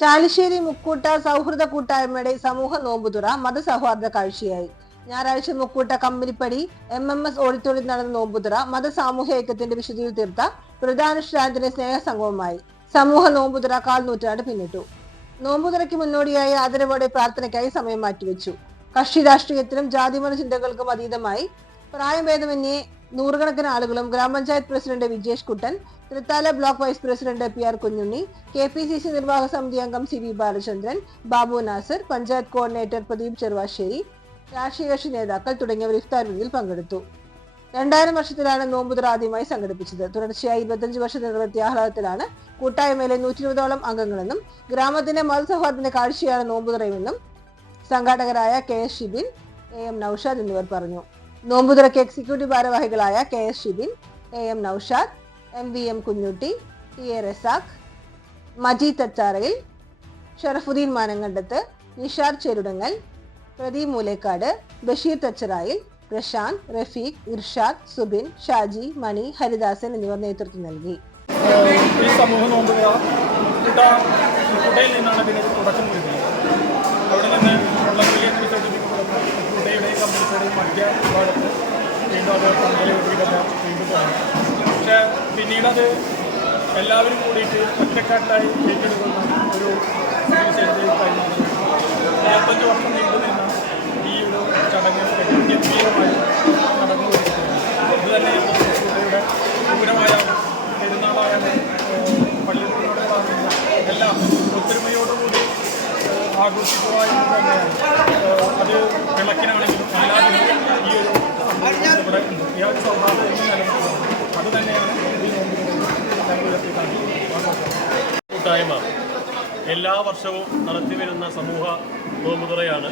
ചാലിശ്ശേരി മുക്കൂട്ട സൗഹൃദ കൂട്ടായ്മയുടെ സമൂഹ നോമ്പുതുറ മതസൗഹാർദ്ദ കാഴ്ചയായി. ഞായറാഴ്ച Mukkoota Kampanippadi M M S ഓഡിറ്റോറിയത്തിൽ നടന്ന നോമ്പുതുറ മത സാമൂഹ്യ ഐക്യത്തിന്റെ വിശുദ്ധിയിൽ തീർത്ത പ്രധാനുഷ്ഠാനത്തിന്റെ സ്നേഹസംഗമമായി സമൂഹ നോമ്പുതുറ കാൽ നൂറ്റാണ്ട് പിന്നിട്ടു. നോമ്പുതുറയ്ക്ക് മുന്നോടിയായി ആദരവോടെ പ്രാർത്ഥനയ്ക്കായി സമയം മാറ്റിവെച്ചു. കക്ഷി രാഷ്ട്രീയത്തിലും ജാതിമത ചിന്തകൾക്കും അതീതമായി പ്രായഭേദമന്യേ നൂറുകണക്കിന് ആളുകളും grama panchayat president Vijesh Kuttan Thrithala block vice president P R Kunjunni K P C C നിർവാഹക സമിതി അംഗം C V Balachandran Babu Nasar panchayat coordinator Pradeep Cheruvasseri രാഷ്ട്രീയ കക്ഷി നേതാക്കൾ തുടങ്ങിയവർ ഇഫ്താർ വിരുന്നിൽ പങ്കെടുത്തു. രണ്ടായിരം വർഷത്തിലാണ് നോമ്പുതുറ ആദ്യമായി സംഘടിപ്പിച്ചത്. തുടർച്ചയായി ഇരുപത്തഞ്ച് വർഷം നിലനിർത്തിയ ആഹ്ലാദത്തിലാണ് കൂട്ടായ്മയിലെ നൂറ്റി ഇരുപതോളം അംഗങ്ങളെന്നും ഗ്രാമത്തിന്റെ മതസൗഹാർദ്ദത്തിന്റെ കാഴ്ചയാണ് നോമ്പുതുറയുമെന്നും സംഘാടകരായ K S Shibin A M Noushad എന്നിവർ പറഞ്ഞു. നോമ്പുതുറയ്ക്ക് എക്സിക്യൂട്ടീവ് ഭാരവാഹികളായ K S Shibin A M Noushad M V M Kunjutty T A Razak Majeed Thacharayil Sharafudheen Manankandath Nishar Cherudangal Pradeep Moolekkad Basheer Thacharayil Prasanth Rafeeq Irshad Subin Shaji Mani Haridasan എന്നിവർ നേതൃത്വം നൽകി. ഈ വീണ്ടും അത് പന്തലൊട്ടിക്കുന്ന വീണ്ടും പക്ഷേ പിന്നീട് അത് എല്ലാവരും കൂടിയിട്ട് ഒറ്റക്കാട്ടായി ഏറ്റെടുക്കുന്ന ഒരു ഇരുപത്തഞ്ച് വർഷം നീണ്ടു നിന്ന ഈ ഒരു ചടങ്ങ് ഗംഭീരമായി നടന്നു അത് തന്നെ കുട്ടിയുടെ പൂരമായ പെരുന്നാളായാലും പള്ളിപ്പെരുന്നാളുകളാണെങ്കിലും എല്ലാം ഒത്തൊരുമയോടുകൂടി ആഘോഷിക്കുവാനും തന്നെയാണ് ഏഹ്, അത് വിളക്കിനാണെങ്കിലും എല്ലാത്തിനും ഈ ഒരു സംഭവം ഇവിടെ ഉണ്ട് ഈ ഒരു സൗഹാർദ്ദം എന്ന് നിലനിൽക്കുന്നത് അത് തന്നെയാണ് ഈ നോമ്പിനെ കൂട്ടായ്മ എല്ലാ വർഷവും നടത്തിവരുന്ന സമൂഹ നോമ്പുതുറയാണ്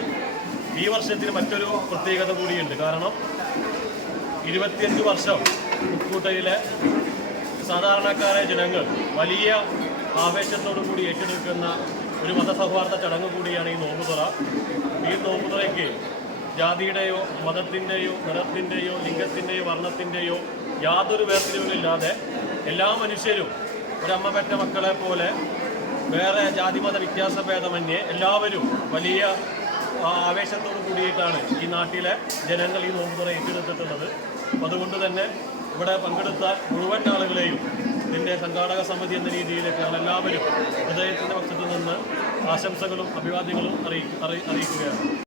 ഈ വർഷത്തിന് മറ്റൊരു പ്രത്യേകത കൂടിയുണ്ട്. കാരണം ഇരുപത്തിയഞ്ച് വർഷം ഉപ്പൂട്ടയിലെ സാധാരണക്കാരെ ജനങ്ങൾ വലിയ ആവേശത്തോടു കൂടി ഏറ്റെടുക്കുന്ന ഒരു മതസൗഹാർദ്ദ ചടങ്ങ് കൂടിയാണ് ഈ നോമ്പുതുറ ഈ നോമ്പുതുറയ്ക്ക് ജാതിയുടെയോ മതത്തിന്റെയോ നിറത്തിന്റെയോ ലിംഗത്തിന്റെയോ വർണത്തിന്റെയോ യാതൊരു വേർതിരിവുമില്ലാതെ എല്ലാ മനുഷ്യരും ഒരമ്മ പെറ്റ മക്കളെ പോലെ വേറെ ജാതിമത വ്യത്യാസ ഭേദമന്യേ എല്ലാവരും വലിയ ആവേശത്തോട് കൂടിയിട്ടാണ് ഈ നാട്ടിലെ ജനങ്ങൾ ഈ നോമ്പുതുറ ഏറ്റെടുത്തിട്ടുള്ളത്. അതുകൊണ്ട് തന്നെ ഇവിടെ പങ്കെടുത്ത മുഴുവൻ ആളുകളെയും ഇതിന്റെ സംഘാടക സമിതി എന്ന രീതിയിലേക്ക് എല്ലാവരും ഹൃദയത്തിന്റെ പക്ഷത്തു നിന്ന് ആശംസകളും അഭിവാദ്യങ്ങളും അറിയി- അറി- അറിയിക്കുകയാണ്.